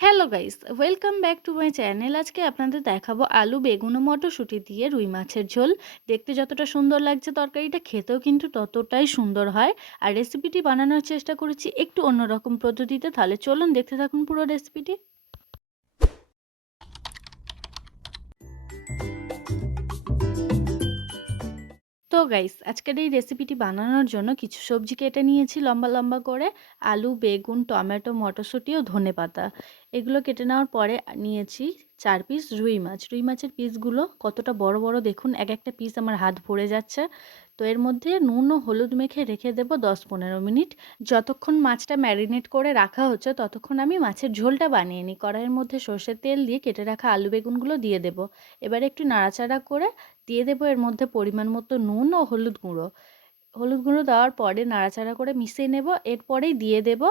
Hello guys welcome back to my channel আজকে আপনাদের দেখাবো আলু, বেগুন ও মটরশুঁটি দিয়ে রুই মাছের ঝোল। দেখতে যতটা সুন্দর লাগছে তরকারিটা, খেতেও কিন্তু ততটাই সুন্দর হয়। আর রেসিপিটি বানানোর চেষ্টা করেছি একটু অন্যরকম পদ্ধতিতে। তাহলে চলুন দেখতে থাকুন পুরো রেসিপিটি তো গাইস, আজকের এই রেসিপিটি বানানোর জন্য কিছু সবজি কেটে নিয়েছি লম্বা লম্বা করে। আলু, বেগুন, টমেটো, মটরশুঁটি ও ধনে পাতা এগুলো কেটে নেওয়ার পরে নিয়েছি চার পিস রুই মাছ। রুই মাছের পিসগুলো কতটা বড় বড় দেখুন এক একটা পিস আমার হাত ভরে যাচ্ছে। তো এর মধ্যে নুন ও হলুদ মেখে রেখে দেবো দশ পনেরো মিনিট। যতক্ষণ মাছটা ম্যারিনেট করে রাখা হচ্ছে, ততক্ষণ আমি মাছের ঝোলটা বানিয়ে নিই। কড়াইয়ের মধ্যে সর্ষের তেল দিয়ে কেটে রাখা আলু বেগুনগুলো দিয়ে দেব। এবারে একটু নাড়াচাড়া করে দিয়ে দেবো এর মধ্যে পরিমাণ মতো নুন ও হলুদ গুঁড়ো। হলুদ গুঁড়ো দেওয়ার পরে নাড়াচাড়া করে মিশিয়ে নেব। এরপরেই দিয়ে দেব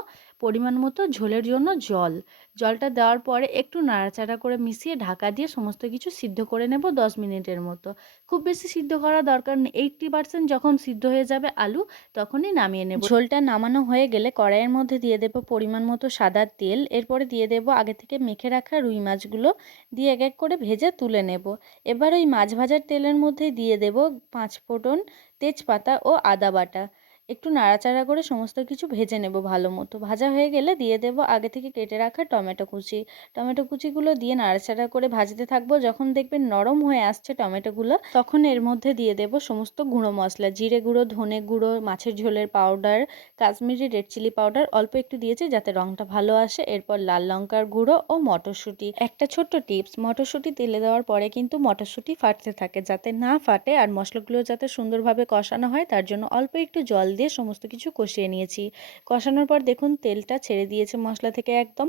পরিমাণ মতো ঝোলের জন্য জল। জলটা দেওয়ার পরে একটু নাড়াচাড়া করে মিশিয়ে ঢাকা দিয়ে সমস্ত কিছু সিদ্ধ করে নেব দশ মিনিটের মতো। খুব বেশি সিদ্ধ করা দরকার নেই। এইটটি পার্সেন্ট যখন সিদ্ধ হয়ে যাবে আলু, তখনই নামিয়ে নেব। ঝোলটা নামানো হয়ে গেলে কড়াইয়ের মধ্যে দিয়ে দেব পরিমাণ মতো সাদা তেল। এরপরে দিয়ে দেব আগে থেকে মেখে রাখা রুই মাছগুলো। দিয়ে এক এক করে ভেজে তুলে নেব। এবার ওই মাছ ভাজার তেলের মধ্যে দিয়ে দেব পাঁচ ফোড়ন তেজপাতা ও আদা বাটা। একটু নাড়াচাড়া করে সমস্ত কিছু ভেজে নেব ভালো মতো। ভাজা হয়ে গেলে দিয়ে দেব আগে থেকে কেটে রাখা টমেটো কুচি। টমেটো কুচিগুলো দিয়ে নাড়াচাড়া করে ভাজতে থাকব। যখন দেখবেন নরম হয়ে আসছে টমেটোগুলো, তখন এর মধ্যে দিয়ে দেব সমস্ত গুঁড়ো মশলা। জিরে গুঁড়ো, ধনে গুঁড়ো, মাছের ঝোলের powder Kashmiri red chilli powder অল্প একটু দিয়েছি যাতে রঙটা ভালো আসে। এরপর লাল লঙ্কার গুঁড়ো ও মটরশুঁটি। একটা ছোট্ট টিপস, মটরশুঁটি তেলে দেওয়ার পরে কিন্তু মটরশুঁটি ফাটতে থাকে যাতে না ফাটে। আর মশলাগুলো যাতে সুন্দরভাবে কষানো হয়, তার জন্য অল্প একটু জল দিয়ে সমস্ত কিছু কষিয়ে নিয়েছি। কষানোর পর দেখুন, তেলটা ছেড়ে দিয়েছে মশলা থেকে একদম।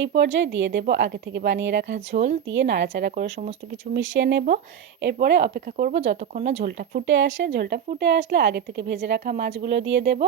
এই পর্যায়ে দিয়ে দেব আগে থেকে বানিয়ে রাখা ঝোল, দিয়ে নাড়াচাড়া করে সমস্ত কিছু মিশিয়ে নেব। এরপরে অপেক্ষা করব যতক্ষণ না ঝোলটা ফুটে আসে। ঝোলটা ফুটে আসলে আগে থেকে ভেজে রাখা মাছগুলো দিয়ে দেব।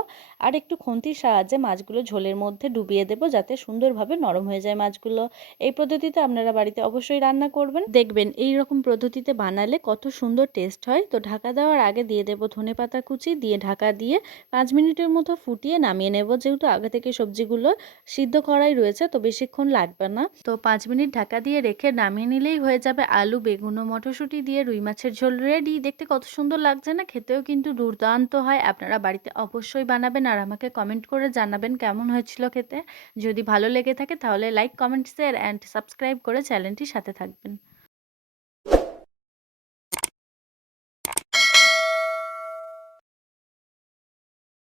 আর একটু খুন্তির সাহায্যে মাছগুলো ঝোলের মধ্যে ডুবিয়ে দেব যাতে সুন্দরভাবে নরম হয়ে যায় মাছগুলো। এই পদ্ধতিতে আপনারা বাড়িতে অবশ্যই রান্না করবেন। দেখবেন এই রকম পদ্ধতিতে বানালে কত সুন্দর টেস্ট হয়। তো ঢাকা দেওয়ার আগে দিয়ে দেব ধনে পাতা কুচি, দিয়ে ঢাকা দিয়ে পাঁচ মিনিটের মতো ফুটিয়ে নামিয়ে নেব। যেহেতু আগে থেকে সবজিগুলো সিদ্ধ করাই রয়েছে, তো বেশিক্ষণ লাগবে না। তো পাঁচ মিনিট ঢাকা দিয়ে রেখে নামিয়ে নিলেই হয়ে যাবে আলু, বেগুন ও মটরশুঁটি দিয়ে রুই মাছের ঝোল রেডি। দেখতে কত সুন্দর লাগছে না, খেতেও কিন্তু দুর্দান্ত হয়। আপনারা বাড়িতে অবশ্যই বানাবেন আর আমাকে কমেন্ট করে জানাবেন কেমন হয়েছিল খেতে। যদি ভালো লেগে থাকে তাহলে like comment share and subscribe করে চ্যানেলটির সাথে থাকবেন।